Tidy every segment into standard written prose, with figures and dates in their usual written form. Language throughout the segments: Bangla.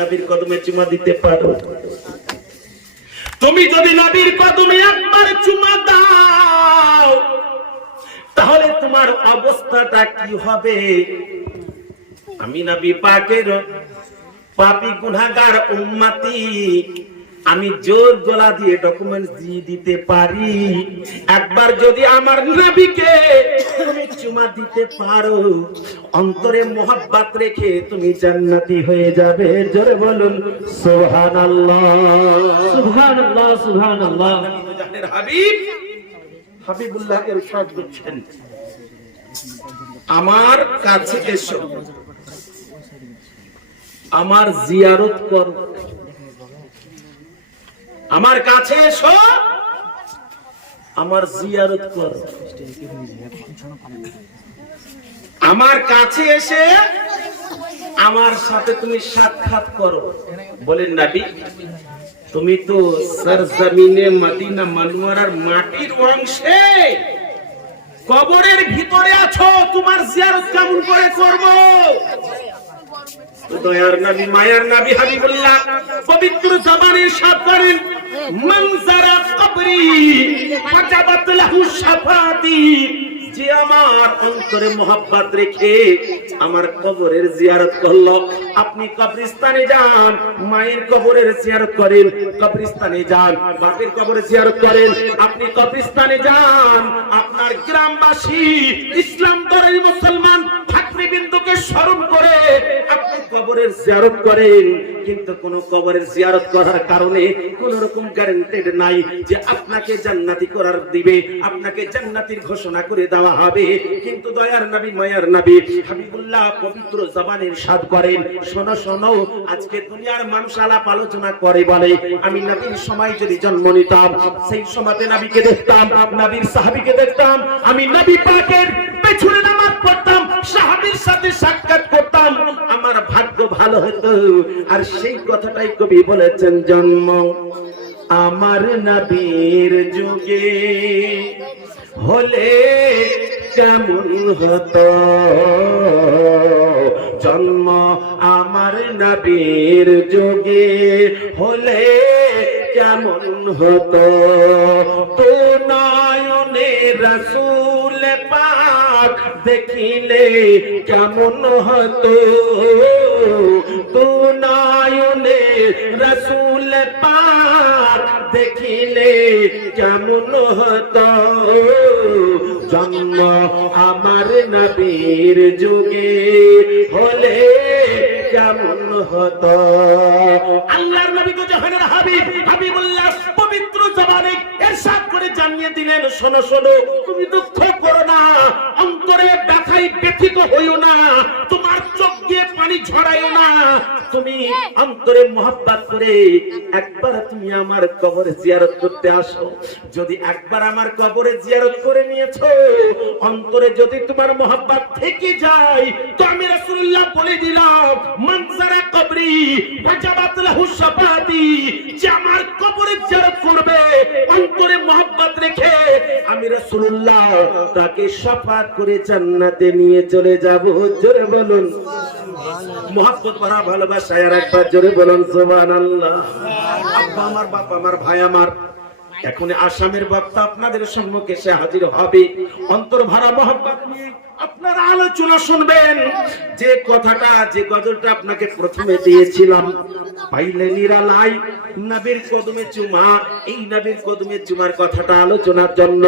নবীর কদমে চুমা দিতে পারো? তুমি যদি নবীর কদমে একবার চুমা দাও তাহলে তোমার অবস্থাটা কি হবে? আমি নবী পাকের পাপী গুনাহগার উম্মতি, আমি জোর গলা দিয়ে ডকুমেন্টস দিয়ে দিতে পারি, একবার যদি আমার নবীকে তুমি চুমা দিতে পারো, অন্তরে মোহাব্বত রেখে তুমি জান্নাতি হয়ে যাবে। জোরে বলুন সুবহানাল্লাহ, সুবহানাল্লাহ, সুবহানাল্লাহ। জানের হাবিব হাবিবুল্লাহ ইরশাদ করছেন, আমার কাছে এসো, আমার জিয়ারত করো, আমার কাছে এসো, আমার জিয়ারত করো, আমার কাছে এসে আমার সাথে তুমি সাক্ষাৎ করো। বলেন নবী, তুমি তো সরজমিনে মদিনা মুনওয়ারার মাটির অংশে কবরের ভিতরে আছো, তোমার জিয়ারত কেমন করে করব? দয়ার নবী মায়ার নবী হাবিবুল্লাহ পবিত্র জবানে ইরশাদ করেন, মান যারা কবরি ওয়াজাবাত লাহু শাফাতি, যে আমার অন্তরে মোহাব্বত রেখে আমার কবরের জিয়ারত করলো। আপনি কবরস্থানে যান, মায়ের কবরের জিয়ারত করেন, কবরস্থানে যান, বাপের কবরের জিয়ারত করেন, আপনি কবরস্থানে যান, আপনার গ্রামবাসী ইসলাম ধর্মের মুসলমান ভাতৃবৃন্দকে স্মরণ করে আপনি কবরের জিয়ারত করেন, কিন্তু কোন কবরের জিয়ারত করার কারণে কোন রকম গ্যারান্টেড নাই যে আপনাকে জান্নাতি করার দিবে, আপনাকে জান্নাতির ঘোষণা করে দেওয়া হবে। কিন্তু দয়ার নবী মায়ার নবী হাবিবুল্লাহ পবিত্র জবানে ইরশাদ করেন, শোনো শোনো, আজকে দুনিয়ার মানুষ আলাপ আলোচনা করে বলে আমি নবীর সময় যদি জন্ম নিতাম, সেই সময়তে নবীকে দেখতাম, নবীর সাহাবীকে দেখতাম, আমি নবী পাকের পেছনে নামাজ পড়তাম, সাহাবীর সাথে সাক্ষাৎ করতাম, আমার ভাগ্য ভালো হতো। আর সেই কথাটাই কবি বলেছেন, জন্ম আমার নবীর যুগে হলে কেমন হতো, জন্ম আমার নবীর যুগে হলে কেমন হতো, তো নয়নে রাসূল পাক দেখিলে কেমন হতো, তো নয়নে রাসূল পাক দেখিলে কেমন হতো, জন্ম আমার নবীর যুগে হলে কেমন হতো। আল্লাহর নবী তো জাহানের হাবিব হাবিবুল্লাহ পবিত্র জবানে ইরশাদ করে জানিয়ে দিলেন, শোনো শোনো, তুমি দুঃখ করো না, অন্তরে ব্যথায় ব্যথিত হইও না, তোমার চোখ দিয়ে পানি ঝরাইও না, তুমি অন্তরে মোহাব্বত করে একবার তুমি আমার কবরে জিয়ারত করতে আসো। যদি একবার আমার কবরে জিয়ারত করে নিয়েছো, অন্তরে যদি তোমার মোহাব্বত থেকে যায়, তো আমি রাসূলুল্লাহ বলে দিলাম, মান যারা কবরি ওয়াজাবাত লাহু শাফাতি, যে আমার কবরে জিয়ারত করবে অন্তরে মোহাব্বত রেখে, আমি রাসূলুল্লাহ তাকে শাফাত করে জান্নাতে নিয়ে চলে যাব। জোরে বলুন মোহাব্বত ভরা ভালোবাসা, আর একবার জোরে বলুন সুবহানাল্লাহ। আব্বা আমার, বাবা আমার, ভাই আমার, এখন আসামের বক্তা আপনাদের সম্মুখে সে হাজির হবে, অন্তর ভরা মোহাব্বত নিয়ে আপনারা আলোচনা শুনবেন। যে কথাটা, যে গজলটা আপনাকে প্রথমে দিয়েছিলাম, পাইলে নিরালাই নবীর কদমে চুমা, এই নবীর কদমে চুমার কথাটা আলোচনার জন্য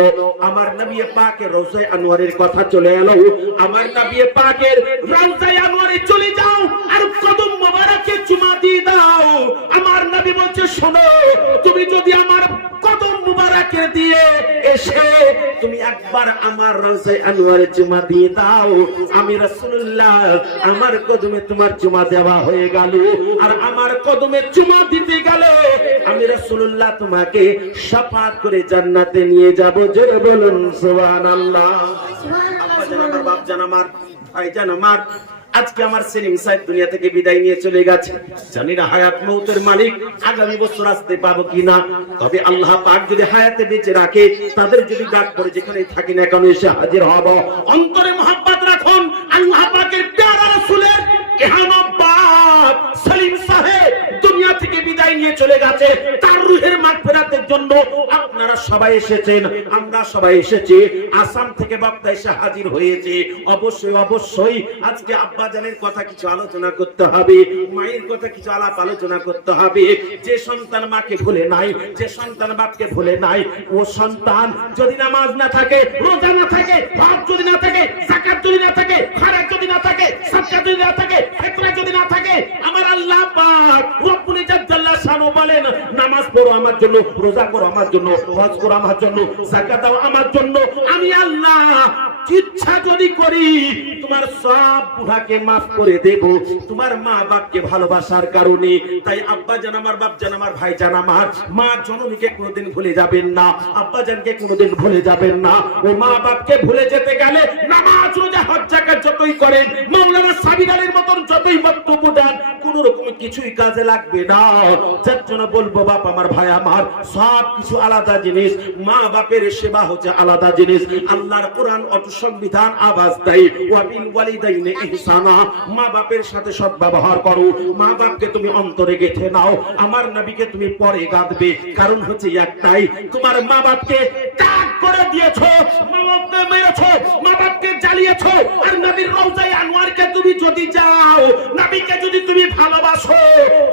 আমার নবী পাকের রওজায়ে আনোয়ারের কথা চলে এলো। আমার নবী পাকের রওজায়ে আনোয়ারে চলে যাও আর কদম মোবারকে চুমা দিয়ে দাও। আমার নবী বলছে, শোনো, তুমি যদি আমার কদম মুবারকে দিয়ে এসে তুমি একবার আমার রওজায়ে আনোয়ারে চুমা দিয়ে দাও, আমি রাসূলুল্লাহ আমার কদমে তোমার চুমা দেওয়া হয়ে গেল। আর আমার কদমে চুমা দিতে গেলে আমি রাসূলুল্লাহ তোমাকে শাফাত করে জান্নাতে নিয়ে যাব। জোরে বলুন সুবহানাল্লাহ। আব্বা জান আমার, বাপ জান আমার, ভাই জান আমার, আজকে আমার সেলিম সাহেব দুনিয়া থেকে বিদায় নিয়ে চলে গেছে। জানি না হায়াত মউতের মালিক আগামী বছর আসতে পাবো কিনা, তবে আল্লাহ পাক যদি হায়াতে বেঁচে রাখে, তাদের যদি ডাক পড়ে যেখানেই থাকি না কেন এসে হাজির হব। অন্তরে মোহাব্বত রাখুন আল্লাহ পাকের প্যারা রাসূলের এহান বাপ সেলিম সাহেব চলে গেছে, তার রুহের মাগফিরাতের জন্য আপনারা সবাই এসেছেন, আমরা সবাই এসেছি, আসাম থেকে বক্তা এসে হাজির হয়েছে। অবশ্যই অবশ্যই আজকে আব্বা জানের কথা কিছু আলোচনা করতে হবে, মায়ের কথা কিছু আলাপ আলোচনা করতে হবে। যে সন্তান মাকে ভুলে নাই, যে সন্তান বাপকে ভুলে নাই, ও সন্তান যদি নামাজ না থাকে, রোজা না থাকে, হজ যদি না থাকে, যাকাত যদি না থাকে, খারাজ যদি না থাকে, সাদকা যদি না থাকে, ফিতরা যদি না থাকে, আমার আল্লাহ পাক রব্বুল ইজ্জত জাল্লা শানু বলেন, নামাজ পড়ো আমার জন্য, রোজা করো আমার জন্য, হজ করো আমার জন্য, যাকাত দাও আমার জন্য। আমি আল্লাহ ইচ্ছা যদি করি তোমার সব গুনাহকে maaf করে দেব, তোমার মা বাপকে ভালোবাসার কারণে। তাই আব্বা জান আমার, বাপ জান আমার, ভাই জান আমার, মা জননীকে কোনোদিন ভুলে যাবেন না, আব্বা জানকে কোনোদিন ভুলে যাবেন না। ও মা বাপকে ভুলে যেতে গেলে নামাজ রোজা হজ যাকাত যতই করেন, মাওলানা সাবির আলীর মতন যতই বক্তব্য দেন, কোন রকম কিছুই কাজে লাগবে না। যার জন্য বলবো বাপ আমার, ভাই আমার, সব কিছু আলাদা জিনিস, মা বাপের সেবা হচ্ছে আলাদা জিনিস। আল্লাহর কোরআন সংবিধান আওয়াজ দেয়, ওয়াবিল ওয়ালিদাইনি ইহসানা, মা বাপের সাথে সদ্ব্যবহার করো, মা বাপকে তুমি অন্তরে গেঁথে নাও, আমার নবীকে তুমি পরে গাঁথবে। কারণ হচ্ছে একটাই, তোমার মা বাপকে ত্যাগ করে দিয়েছো, মা বাপকে মেরেছো, মা বাপকে জ্বালিয়েছো, আর নবীর রওজায়ে আনোয়ারকে তুমি যদি যাও, নবীকে যদি তুমি ভালোবাসো,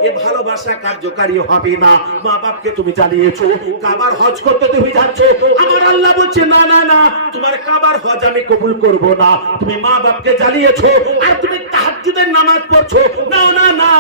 এই ভালোবাসা কার্যকারী হবে না। মা বাপকে তুমি জ্বালিয়েছো, কাবার হজ করতে তুমি যাচ্ছ, আমার আল্লাহ বলছে না না না, তোমার কাবার হজ আমি কবুল করব না। তুমি মা বাপকে জ্বালিয়েছো, আর তুমি তাহাজ্জুদের নামাজ পড়ছো, না না না,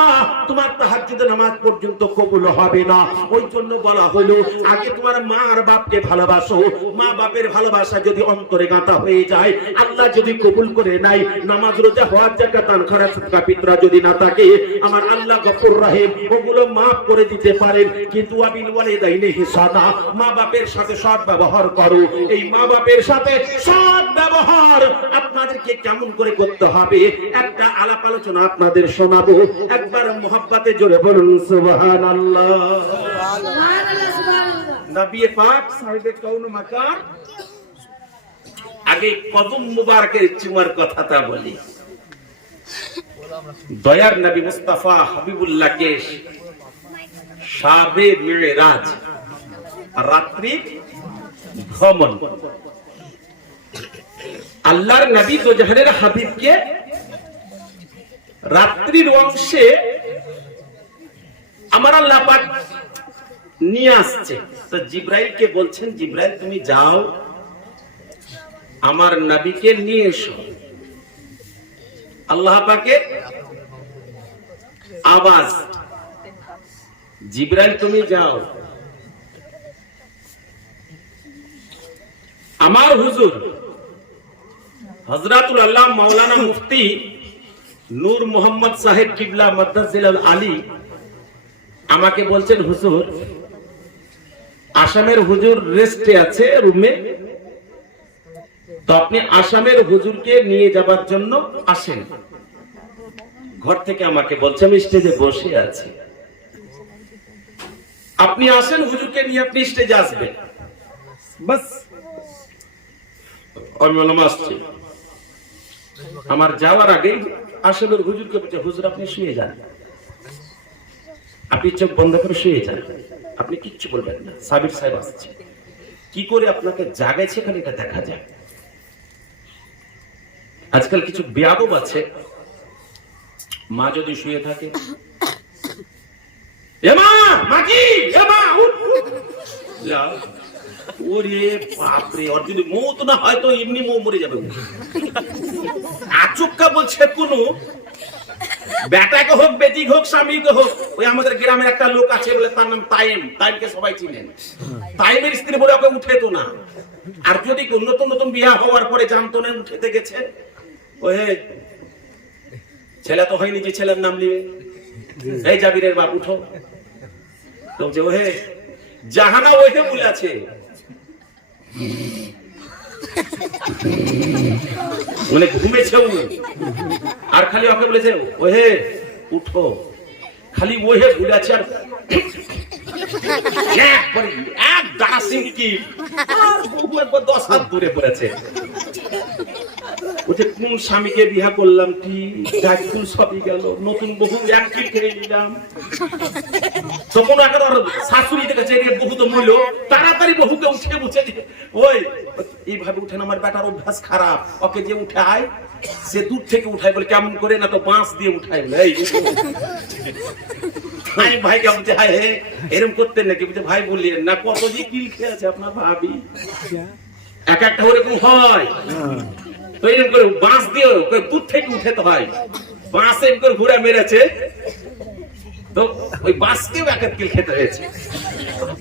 তোমার তাহাজ্জুদের নামাজ পর্যন্ত কবুল হবে না। ওই জন্য বলা হলো, আগে তোমার মা আর বাপকে ভালোবাসো। মা বাপের ভালোবাসা যদি অন্তরে গাঁথা হয়ে যায়, আল্লাহ যদি কবুল করে নাই, নামাজ রোজা হজ যাকাত দান খারাজ সাদকা ফিতরা যদি না থাকে, আমার আল্লাহ গফুর রহিম, ওগুলো maaf করে দিতে পারেন। কিন্তু ওয়াবিল ওয়ালিদাইনি ইহসানা, মা বাপের সাথে সৎ ব্যবহার করো। এই মা বাপের সাথে সৎ ব্যবহার আপনাদেরকে কেমন করে করতে হবে, একটা আলাপ আলোচনা আপনাদের শোনাবো। একবার মোহাব্বতে জোরে বলুন সুবহানাল্লাহ। নবী পাক সাহেবে কওন মাকার, আগে কদম মুবারকের চুমার কথাটা বলি। দয়ার নবী মুস্তাফা হাবিবুল্লাহকে শাবে মিরাজ, রাত্রি ভ্রমণ, আল্লাহর নবী দোজাহানের হাবিবকে রাত্রির অংশে আমার আল্লাহ পাক নিয়ে আসছে। তো জিব্রাইলকে বলছেন, জিব্রাইল তুমি যাও, আমার নবীকে নিয়ে এসো। আল্লাহ পাকের আওয়াজ, জিব্রাইল তুমি যাও। আমার হুজুর হযরতুল আল্লাহ মাওলানা মুফতি নূর মোহাম্মদ সাহেব কিবলা মাদ্দাজিলাল আলী আমাকে বলছেন, হুজুর আসামের হুজুর রেস্টে আছে রুমে, তো আপনি আসামের হুজুরকে নিয়ে যাবার জন্য আসেন। ঘর থেকে আমাকে বলছে, আমি স্টেজে বসে আছি, আপনি আসেন, হুজুরকে নিয়ে আপনি স্টেজে আসবেন। বাস আমি বললাম আসছি। আমার যাওয়ার আগে আসামের হুজুরকে বলছে, হুজুর আপনি শুয়ে যান, আপনি চোখ বন্ধ করে শুয়ে যান, আপনি কিচ্ছু বলবেন না, সাবির সাহেব আসছে। কি করে আপনাকে জাগাইছে খালি এটা দেখা যায়। আজকাল কিছু বেয়াদব আছে, মা যদি শুয়ে থাকে, এ মা, মা কি, এ মা উঠ, ওরে বাপরে, ওর যদি মৌত না হয় তো এমনি মরে যাবে। আচুক্কা বলছে কোন বেটাকে হোক, বেটিকে হোক, স্বামীকে হোক। ওই আমাদের গ্রামের একটা লোক আছে বলে, তার নাম তাইম, তাইমকে সবাই চিনেন। তাইমের স্ত্রী বলে ওকে উঠে তো না। আর যদি নতুন নতুন বিয়ে হওয়ার পরে জানতো না উঠেতে গেছে, ওহে ছেলে তো হয়নি, যে ছেলের নাম নিবে, এই জাবিরের বাপ উঠো, তো যে ওহে জাহানা ওহে বলে আছে, মানে ঘুমেছে আর খালি ওকে বলেছে ওহে উঠো, খালি ওহে বলে আছে। আর এক দাসিং কি 10 হাত দূরে পড়েছে। বলছে কোন স্বামীকে বিয়া করলাম কি যাক ফুল সবই গেল, নতুন বহু এক কিল খেয়ে নিলাম। তখন এখন আর শাশুড়ি দেখেছে বহু তো মূল্য, তাড়াতাড়ি বহুকে উঠে বুঝে দিয়ে ওই এইভাবে উঠেন, আমার বেটার অভ্যাস খারাপ, ওকে যে উঠায় সে দূর থেকে উঠায় বলে কেমন করে, না তো বাঁশ দিয়ে উঠায় বলে। এই ভাই ভাই কেমন হায় হে এরকম করতেন নাকি? বলছে ভাই বললেন না, কত যে কিল খেয়ে আছে আপনার ভাবি, এক একটা ওরকম হয়। তো এরকম করে বাঁশ দিয়ে দূর থেকে উঠাতে হয়, বাঁশ এরকম করে ঘুরে মেরেছে, তো ওই বাঁশকেও এক এক কিল খেতে হয়েছে।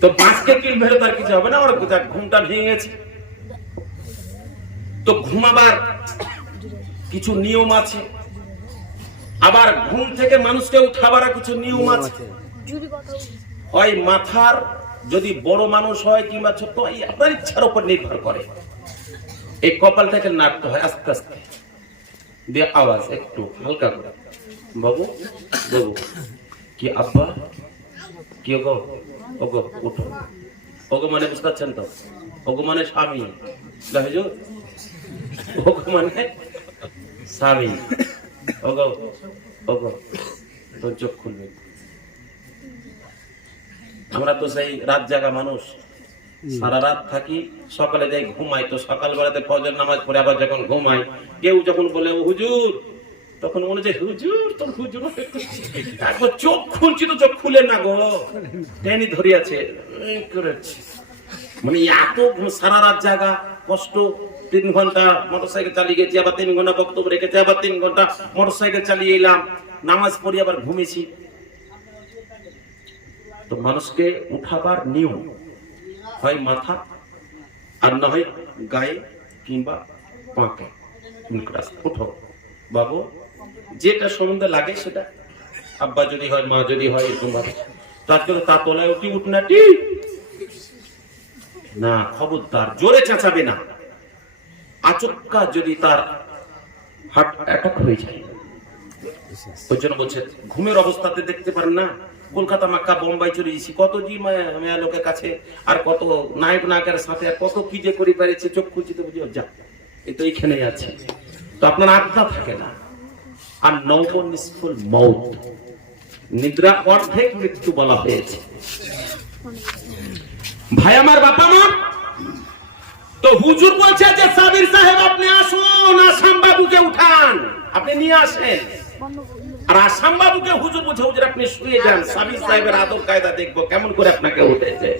তো বাঁশকে কিল মেরে তার কিছু হবে না, ওর ঘুমটা ভেঙে গেছে। তো ঘুমাবার কিছু নিয়ম আছে, আবার ঘুম থেকে মানুষকে উঠাবার কিছু নিয়ম আছে। হয় মাথার যদি বড় মানুষ হয় কিংবা ছোট, এই আপনার ইচ্ছার উপর নির্ভর করে। এই কপালটাকে নাড়তে হয় আস্তে আস্তে দিয়ে, আওয়াজ একটু হালকা করে, বাবু বাবু কি আব্বা কি ওগো, ওগো উঠো, ওগো মানে বুঝতে পারছেন তো, ওগো মানে স্বামী, ওগো মানে স্বামী, ওগো ওগো তোর চোখ খুলবে। আমরা তো সেই রাত জাগা মানুষ, সারা রাত থাকি, সকালে যাই ঘুমাই, তো সকাল বেলাতে ফজর নামাজ পড়ে আবার যখন ঘুমাই, কেউ যখন বলে ও হুজুর, তখন মনে হচ্ছে হুজুর তোর হুজুর একবার চোখ খুলছি তো চোখ খুলে না গো, টেনে ধরিয়াছে মানে এত সারা রাত জাগা কষ্ট। 3 ঘন্টা মোটরসাইকেল চালিয়ে গেছি, আবার 3 ঘন্টা বক্তব্য রেখেছি, আবার 3 ঘন্টা মোটরসাইকেল চালিয়ে এলাম, নামাজ পড়ি আবার ঘুমিয়েছি। তো মানুষকে উঠাবার নিয়ম হয় মাথা, আর না হয় গায়ে কিংবা পাকে, উঠো বাবু, যেটা সম্বন্ধে লাগে সেটা, আব্বা যদি হয় মা যদি হয় এরকম ভাবে। তার জন্য তা তোলায় উঠি উঠনাটি না, খবরদার জোরে চেঁচাবে না। আচমকা যদি তার হার্ট অ্যাটাক হয়ে যায়, ওই জন্য বলছে ঘুমের অবস্থাতে দেখতে পারেন না, কলকাতা মাক্কা বোম্বাই চলে গেছি, কত জি মায়া লোকের কাছে, আর কত নায়ক নায়কের সাথে, আর কত কি যে করে পারেছে, চোখ খুঁজি তো বুঝি যা এই তো এইখানে আছে। তো আপনার আত্মা থাকে না। আর নৌবন নিষ্ফল মৌত, নিদ্রা অর্ধেক মৃত্যু বলা হয়েছে। ভাই আমার, বাবা আমার, তো হুজুর বলছে যে সাবির সাহেব আপনি আসুন, আসাম বাবুকে উঠান, আপনি নিয়ে আসেন। আর আসাম বাবুকে হুজুর বলছে হুজুর আপনি শুয়ে যান, সাবির সাহেবের আদব কায়দা দেখবো কেমন করে আপনাকে উঠেছে।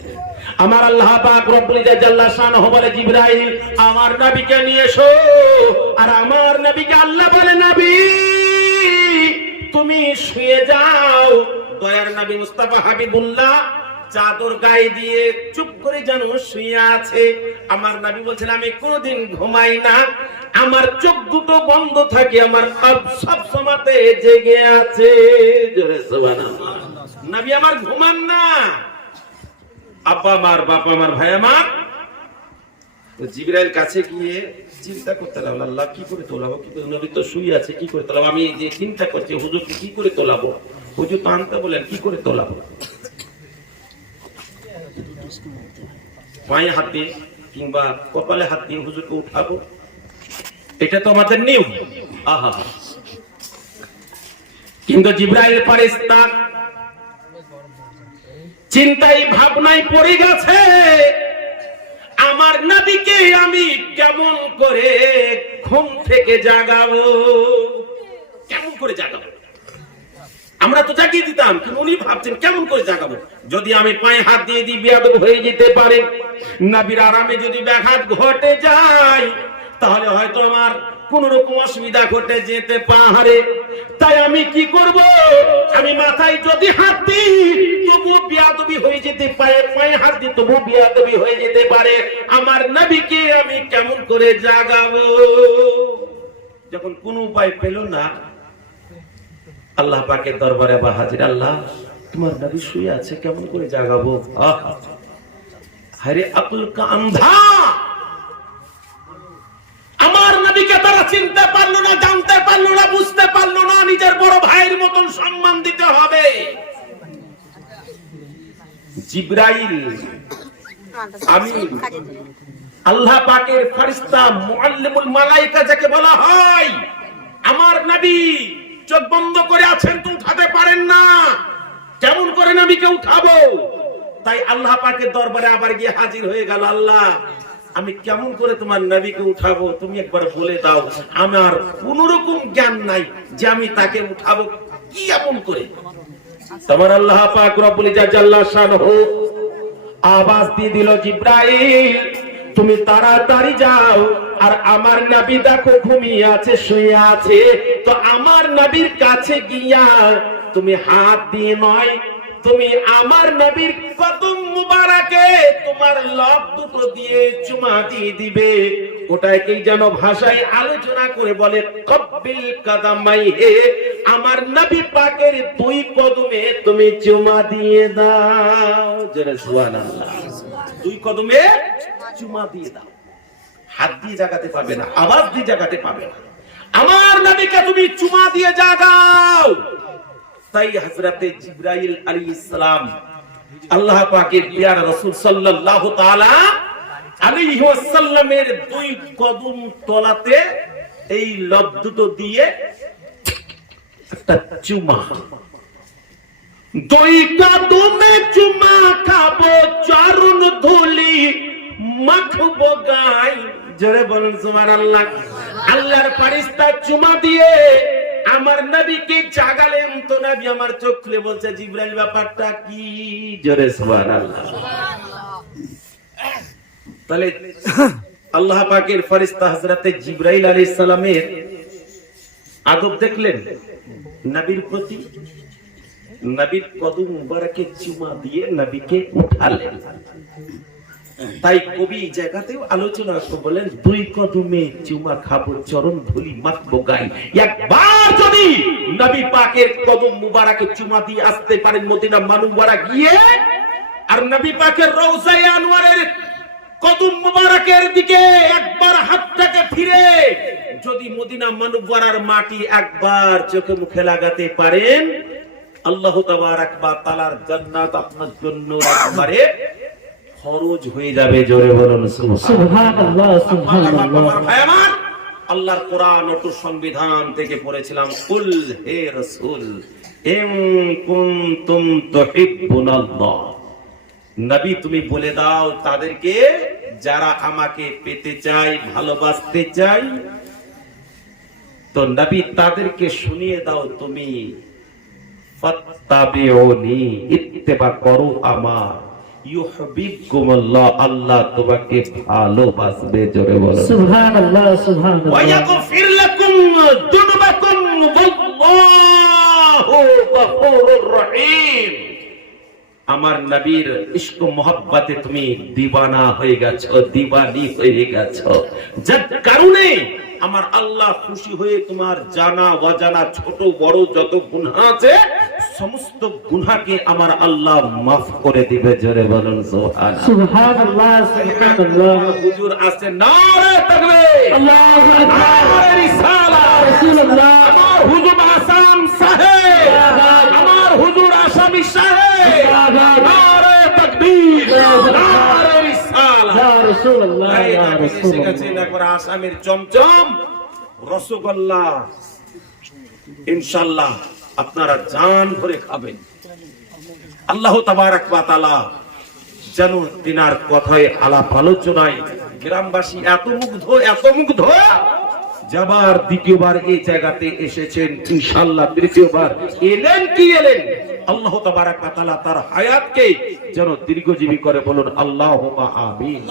আমার আল্লাহ পাক রব্বুল ইজ্জত জাল্লা শানহু বলে জিবরাইল আমার নবীকে নিয়ে এসো, আর আমার নবীকে আল্লাহ বলে নবী তুমি শুয়ে যাও। দয়ার নবী মুস্তাফা হাবিবুল্লাহ চাদর গায়ে দিয়ে চুপ করে যেন শুয়ে আছে। আমার নবী বলছেন আমি কোনোদিন ঘুমাই না, আমার চোখ দুটো বন্ধ থাকে, আমার সব সময়তে জেগে আছে। জোরে সুবহানাল্লাহ। নবী আমার ঘুমান না। আব্বা আমার, বাবা আমার, ভাই আমার, তো জিবরাইল কাছে গিয়ে চিন্তা করতে লাগলো, আল্লাহ কি করে তোলাবো, কি করে, নবী তো শুয়ে আছে কি করে তোলাবো। আমি যে চিন্তা করছি হুজুরকে কি করে তোলাবো, হুজুর তো আনতে বলেন কি করে তোলাবো। পায়ে হাত দিয়ে কিংবা কপালে হাত দিয়ে হুজুরকে উঠাবো, এটা তো আমাদের নিয়ম। আহা, কিন্তু জিবরাইল ফেরেশতা চিন্তায় ভাবনায় পড়ে গেছে, আমার নবীকে আমি কেমন করে ঘুম থেকে জাগাবো, কেমন করে জাগাবো। আমরা তো জাগিয়ে দিতাম, কিন্তু উনি ভাবছেন কেমন করে জাগাবো। যদি আমি পায়ে হাত দিয়ে দিই বেয়াদব হয়ে যেতে পারে, নবীর আরামে যদি ব্যাঘাত ঘটে যায়, তাহলে হয়তো আমার কোন রকম অসুবিধা ঘটে যেতে পারে। তাই আমি কি করব, আমি মাথায় যদি হাত দিই তবুও বেয়াদবি হয়ে যেতে পারে, পায়ে হাত দিই তবুও বেয়াদবি হয়ে যেতে পারে। আমার নবীকে আমি কেমন করে জাগাবো। যখন কোনো উপায় পেল না, আল্লাহ পাকের দরবারে আবার হাজির, আল্লাহ তোমার নবী শুয়ে আছে কেমন করে জাগাবো। আরে আকুল কা আন্ধা, আমার নবীকে তারা চিনতে পারলো না, জানতে পারলো না, বুঝতে পারলো না, নিজের বড় ভাইয়ের মতন সম্মান দিতে হবে। জিবরাইল আল্লাহ পাকের ফেরেশতা মুআল্লিমুল মালায়েকা যাকে বলা হয়, আমার নবী চোখ বন্ধ করে আছেন তো উঠাতে পারেন না, কেমন করে নবীকে উঠাবো? তাই আল্লাহ পাকের দরবারে আবার গিয়ে হাজির হয়ে গেল, আল্লাহ আমি কেমন করে তোমার নবীকে উঠাবো, তুমি একবার বলে দাও, আমার কোন রকম জ্ঞান নাই যে আমি তাকে উঠাবো কি এমন করে। তোমার আল্লাহ পাক রব্বুল ইজ্জত জাল্লা শানহু আওয়াজ দিয়ে দিল, জিবরাইল তুমি তাড়াতাড়ি যাও, আর আমার নবী দেখো ঘুমিয়ে আছে, শুয়ে আছে, তো আমার নবীর কাছে গিয়া তুমি হাত দিয়ে নয়, তুমি আমার নবীর কদম মুবারকে তোমার লব দুটো দিয়ে চুমা দিয়ে দিবে। ওটাকেই যেন ভাষায় আলোচনা করে বলে কব্বিল কাদামাইহে, আমার নবী পাকের দুই কদমে তুমি চুমা দিয়ে দাও। জোরে সুবহানাল্লাহ। দুই কদমে চুমা দিয়ে দাও। হাত দিয়ে জাগাতে পারবে না, আওয়াজ দিয়ে জাগাতে পারবে না, আমার নবীকে তুমি চুমা দিয়ে জাগাও। তাই হযরতে জিবরাইল আলাইহিস সালাম আল্লাহ পাকের প্রিয় রাসূল সাল্লাল্লাহু তাআলা আলাইহি ওয়াসাল্লামের দুই কদম তলাতে এই লব দুটো দিয়ে একটা চুমা, দুই কদমে চুমা খাবো, চরণ ধুলি মাখবো গায়। জোরে বলুন সুবহানাল্লাহ। আল্লাহর ফেরেশতা চুমা দিয়ে আমার নবীকে জাগালেন, তো নবী আমার চোখ খুলে বলছে, জিবরাইল ব্যাপারটা কি? জোরে সুবহানাল্লাহ। তাহলে আল্লাহ পাকের ফেরেশতা হযরতে জিবরাইল আলাইহিস সালামের আদব দেখলেন নবীর প্রতি, নবীর কদম মুবারকে চুমা দিয়ে নবীকে উঠালেন। তাই কবি জায়গাতেও আলোচনা করে বলেন, দুই কদমে চুমা খাবো, চরণ ধুলি মাখবো গায়ে। একবার যদি নবী পাকের কদম মুবারকে চুমা দিয়ে আসতে পারেন মদিনা মুনাওয়ারা গিয়ে, আর নবী পাকের রওজায়ে আনোয়ারের কদম মুবারকের দিকে একবার হাতটাকে ফিরে যদি মদিনা মুনাওয়ারার মাটি একবার চোখে মুখে লাগাতে পারেন, আল্লাহ তাবারাক ওয়া তাআলার জান্নাত আপনার জন্য একবারে খরচ হয়ে যাবে। জোরে বলুন সুবহানাল্লাহ, সুবহানাল্লাহ। ভাই আমার, আল্লাহর কোরআন ও সংবিধান থেকে পড়েছিলাম, কুল হে রাসূল ইন কুনতুম তুহিব্বুনাল্লাহ, নবী তুমি বলে দাও তাদেরকে যারা আমাকে পেতে চায়, ভালোবাসতে চায়, তো নবী তাদেরকে শুনিয়ে দাও তুমি ফাত্তাবিউনি, ইত্তেবা করো আমার, ইউহিব্বুকুমুল্লাহ, আল্লাহ তোমাকে ভালোবাসবে। জোরে বলো সুবহানাল্লাহ, সুবহানাল্লাহ। ওয়া ইয়াগফির লাকুম যুনুবাকুম ওয়াল্লাহু গফুরুর রহিম। আমার নবীর ইশক মোহাব্বতে তুমি দিওয়ানা হয়ে গেছো, দিওয়ানি হয়ে গেছো, যার কারণে আমার আল্লাহ খুশি হয়ে তোমার জানা অজানা ছোট বড় যত গুনাহ আছে সমস্ত গুনাহকে আমার আল্লাহ মাফ করে দিবে। জোরে বলুন সুবহানাল্লাহ, সুবহানাল্লাহ, সুবহানাল্লাহ। হুজুর আছে, নারে তাকবীর, আল্লাহু আকবার, নারে রিসালাত, রাসূলুল্লাহ, আমার হুজুর আসাম সাহেব, আমার হুজুর আসামি সাহেব, নারে তাকবীর, নারে রিসালাত, ইয়া রাসূলুল্লাহ, ইয়া রাসূলুল্লাহ। একবার আসামের চমচম রসগোল্লা ইনশাআল্লাহ আপনারা জান ভরে খাবেন। আল্লাহ তাবারাক ওয়া তাআলা যেন তিনার কথায় আলাপ আলোচনায় গ্রামবাসী এত মুগ্ধ যাবার দ্বিতীয়বার এই জায়গাতে এসেছেন, ইনশাআল্লাহ তৃতীয়বার এলেন কি এলেন, আল্লাহ তাবারাক ওয়া তাআলা তার হায়াতকে যেন দীর্ঘজীবী করে। বলুন আল্লাহুম্মা আমিন।